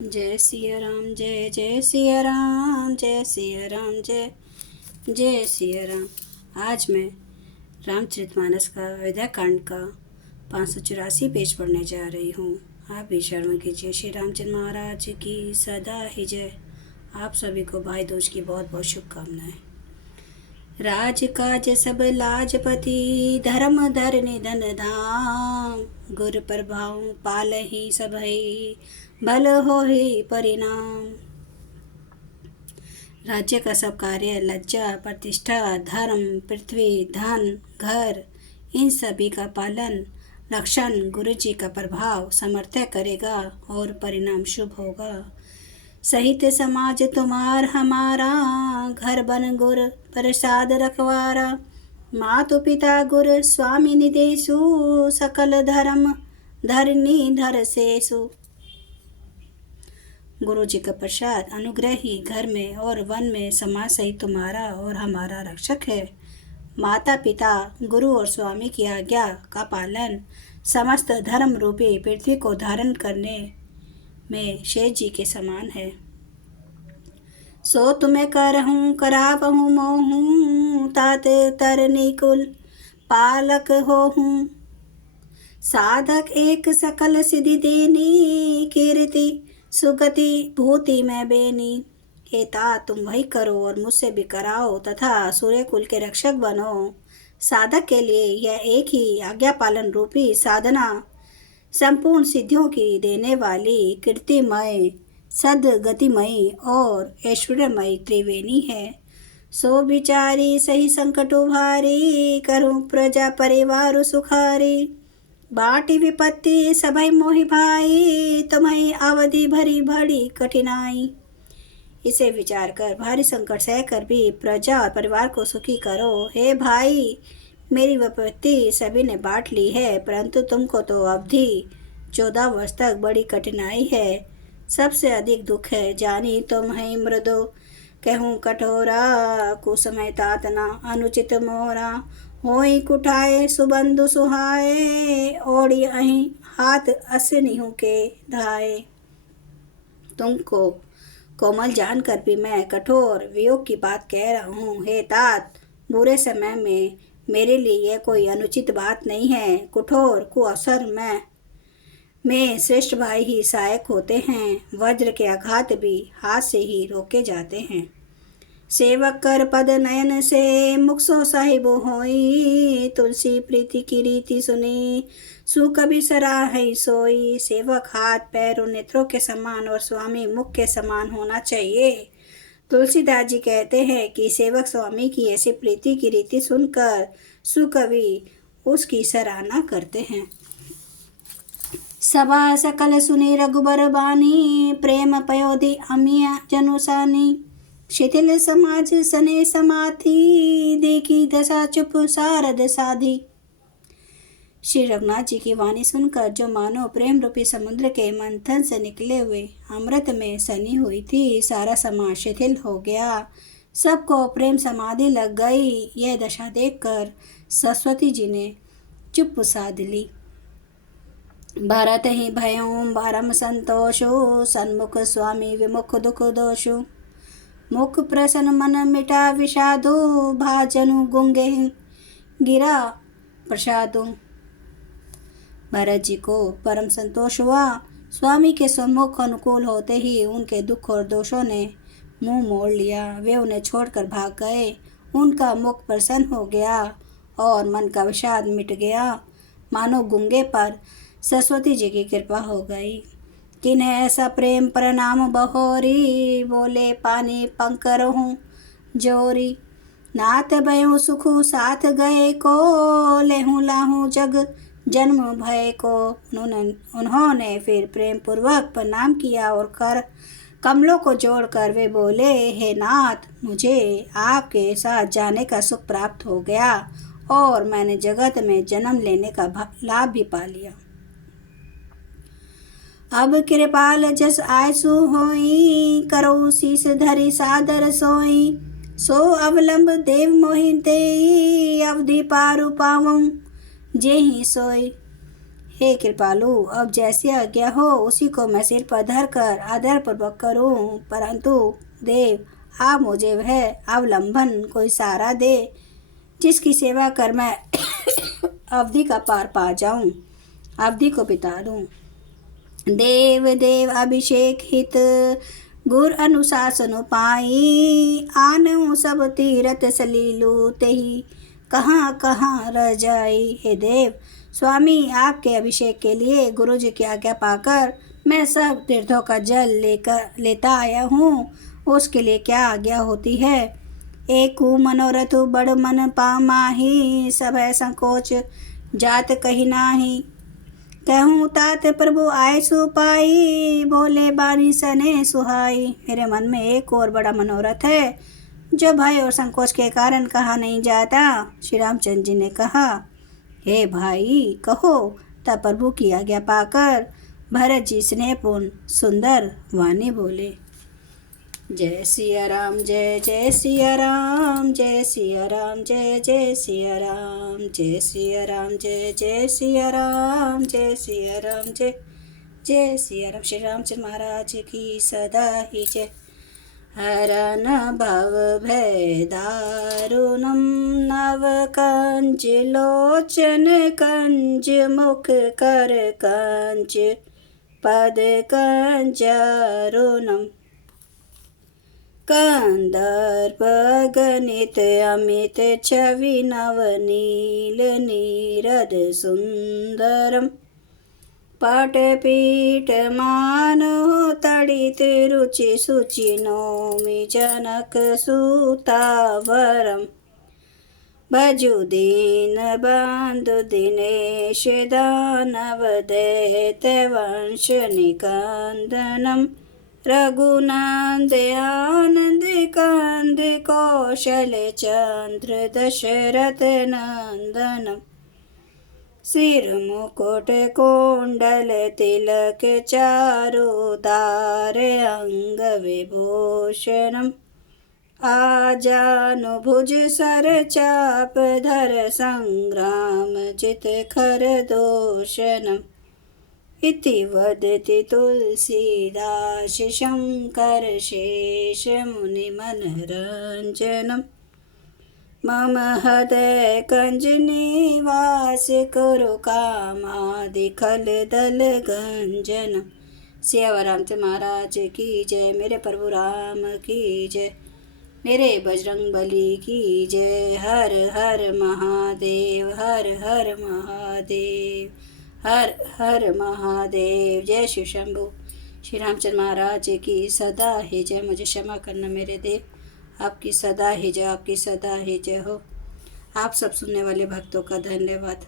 जय सिया राम, जय जय सिया राम, जय सिया राम, जय जय सिया राम। आज मैं रामचरितमानस का अयोध्या कांड का 584 पेज पढ़ने जा रही हूँ। आप भी श्रवण कीजिए। श्री रामचंद्र महाराज की सदा ही जय। आप सभी को भाई दूज की बहुत बहुत शुभकामनाएं। राज काज सब लाजपति, धर्म धरनि धन धाम। गुर प्रभाव पालहि सबहि, भल होहि परिणाम। राज्य का सब कार्य, लज्जा, प्रतिष्ठा, धर्म, पृथ्वी, धन, घर, इन सभी का पालन रक्षण गुरु जी का प्रभाव समर्थ्य करेगा और परिणाम शुभ होगा। सहित समाज तुम्हार हमारा, घर बन गुर प्रसाद रखवारा। मातु पिता गुर स्वामी निदेशु, सकल धर्म धरनी धर सेसु। गुरु जी का प्रसाद अनुग्रह ही घर में और वन में समाज सहित तुम्हारा और हमारा रक्षक है। माता पिता गुरु और स्वामी की आज्ञा का पालन समस्त धर्म रूपी पृथ्वी को धारण करने में शेष जी के समान है। सो तुम्हें करहूँ करावहूँ मोहूँ, तात तरनी कुल पालक होहूँ। साधक एक सकल सिद्धि देनी, कीर्ति सुगति भूति में बेनी। हे तात, तुम वही करो और मुझसे भी कराओ तथा सूर्य कुल के रक्षक बनो। साधक के लिए यह एक ही आज्ञा पालन रूपी साधना संपूर्ण सिद्धियों की देने वाली कीर्तिमय सद्गतिमयी और ऐश्वर्यमयी त्रिवेणी है। सो विचारी सही संकट उभारी, करूं प्रजा परिवार सुखारी। बाटी विपत्ति सभई मोहि भाई, तुम्हें अवधि भरी बड़ी कठिनाई। इसे विचार कर भारी संकट सहकर भी प्रजा और परिवार को सुखी करो। हे भाई, मेरी विपत्ति सभी ने बांट ली है, परंतु तुमको तो अवधि 14 वर्ष तक बड़ी कठिनाई है, सबसे अधिक दुख है। जानी तुम है मृदो कहूँ कठोरा, कुसमय तातना अनुचित मोरा। होई कुठाए सुबंधु सुहाए, ओढ़ी अहीं हाथ असनिहु के धाए। तुमको कोमल जानकर भी मैं कठोर वियोग की बात कह रहा हूँ। हे तात, बुरे समय में मेरे लिए यह कोई अनुचित बात नहीं है। कठोर कुअवसर में श्रेष्ठ भाई ही सहायक होते हैं। वज्र के आघात भी हाथ से ही रोके जाते हैं। सेवक कर पद नयन से, मुख सो साहिब होई। तुलसी प्रीति की रीति सुनी, सु कभी सराहई सोई। सेवक हाथ पैर और नेत्रों के समान और स्वामी मुख के समान होना चाहिए। तुलसीदास जी कहते हैं कि सेवक स्वामी की ऐसी प्रीति की रीति सुनकर सुकवि उसकी सराहना करते हैं। सभा सकल सुनी रघुबर बानी, प्रेम पयोधि अमिया जनुसानी। शिथिल समाज सने समाथी, देखी दशा चुप सारद साधी। श्री रघुनाथ जी की वाणी सुनकर जो मानो प्रेम रूपी समुद्र के मंथन से निकले हुए अमृत में सनी हुई थी, सारा समाज शिथिल हो गया, सबको प्रेम समाधि लग गई। यह दशा देखकर सरस्वती जी ने चुप साध ली। भरत ही भयों परम संतोषो, सन्मुख स्वामी विमुख दुख दोषो। मुख प्रसन्न मन मिटा विषादो, भाजनु गुंगे गिरा प्रसादो। भरत जी को परम संतोष हुआ। स्वामी के सम्मुख अनुकूल होते ही उनके दुख और दोषों ने मुंह मोड़ लिया। वे उन्हें छोड़कर भाग गए। उनका मुख प्रसन्न हो गया और मन का विषाद मिट गया, मानो गूंगे पर सरस्वती जी की कृपा हो गई। किन्हें ऐसा प्रेम प्रणाम बहोरी, बोले पानी पंकर हूँ जोरी। नाथ भयों सुखु साथ गए को, लेहूँ लाहूँ जग जन्म भय को। उन्होंने फिर प्रेम पूर्वक प्रणाम किया और कर कमलों को जोड़कर वे बोले, हे नाथ, मुझे आपके साथ जाने का सुख प्राप्त हो गया और मैंने जगत में जन्म लेने का लाभ भी पा लिया। अब कृपाल जस आयसु होई, करो शीस धरि सादर सोई। सो अवलंब देव मोहि देई, अवधि पारु पावऊँ जेहि सोई। हे कृपालु, अब जैसी आज्ञा हो उसी को मैं सिर पर धर कर आदरपूर्वक करूं, परंतु देव आप मुझे वह अवलंबन कोई सहारा दे जिसकी सेवा कर मैं अवधि का पार पा जाऊं, अवधि को बिता दूं। देव देव अभिषेक हित गुर अनुशासन पाई, आनऊ सब तीरथ सलीलू तेही कहाँ कहाँ रह जाई। हे देव स्वामी, आपके अभिषेक के लिए गुरु जी की आज्ञा पाकर मैं सब तीर्थों का जल लेता आया हूँ, उसके लिए क्या आज्ञा होती है। एक मनोरथ बड़ मन पामाही, सब है संकोच जात कही नाही। कहूँ तात प्रभु आए सुपाई, बोले बानी सने सुहाई। मेरे मन में एक और बड़ा मनोरथ है जो भय और संकोच के कारण कहा नहीं जाता। श्री रामचंद्र जी ने कहा, हे भाई कहो। तब प्रभु की आज्ञा पाकर भरत जी स्नेहपूर्ण सुंदर वाणी बोले, जय सिया राम जय जय सिया राम, जय सिया राम जय जय सिया राम, जय सिया राम जय जय सिया राम, जय सिया राम जय जय सिया राम। श्री रामचंद्र महाराज की सदा ही जय। हरन भव भय दारुणम, नव कंज लोचन कंज मुख कर कंज पद कंजरुणम। कंदर्प गणित अमित छवि नवनील नीरद सुंदरम। पटपीठ मानो तड़ित रुचि सुचि नौमि जनक सुतावरम। भजु दीन बंधु दिनेश दानव दैत वंश निकंदनम। रघुनंद आनंद कंद कौशल चंद्र दशरथ नंदनम। सिर मुकुट कुंडल तिलक चारु तार अंग विभूषणम। आजानुभुज सर चाप धर संग्राम जित खर दोषणम। इति वदति तुलसीदास शंकर शेष मुनि मनरंजनम। मम हृदय कंज निवास कुरु कामादि खल दल गंजन। सिया रामचंद्र महाराज की जय। मेरे प्रभु राम की जय। मेरे बजरंग बली की जय। हर हर महादेव, हर हर महादेव, हर हर महादेव। जय शिव शंभु। श्री रामचंद्र महाराज की सदा ही जय। मुझे क्षमा करना मेरे देव, आपकी सदा ही जय, आपकी सदा ही जय हो। आप सब सुनने वाले भक्तों का धन्यवाद।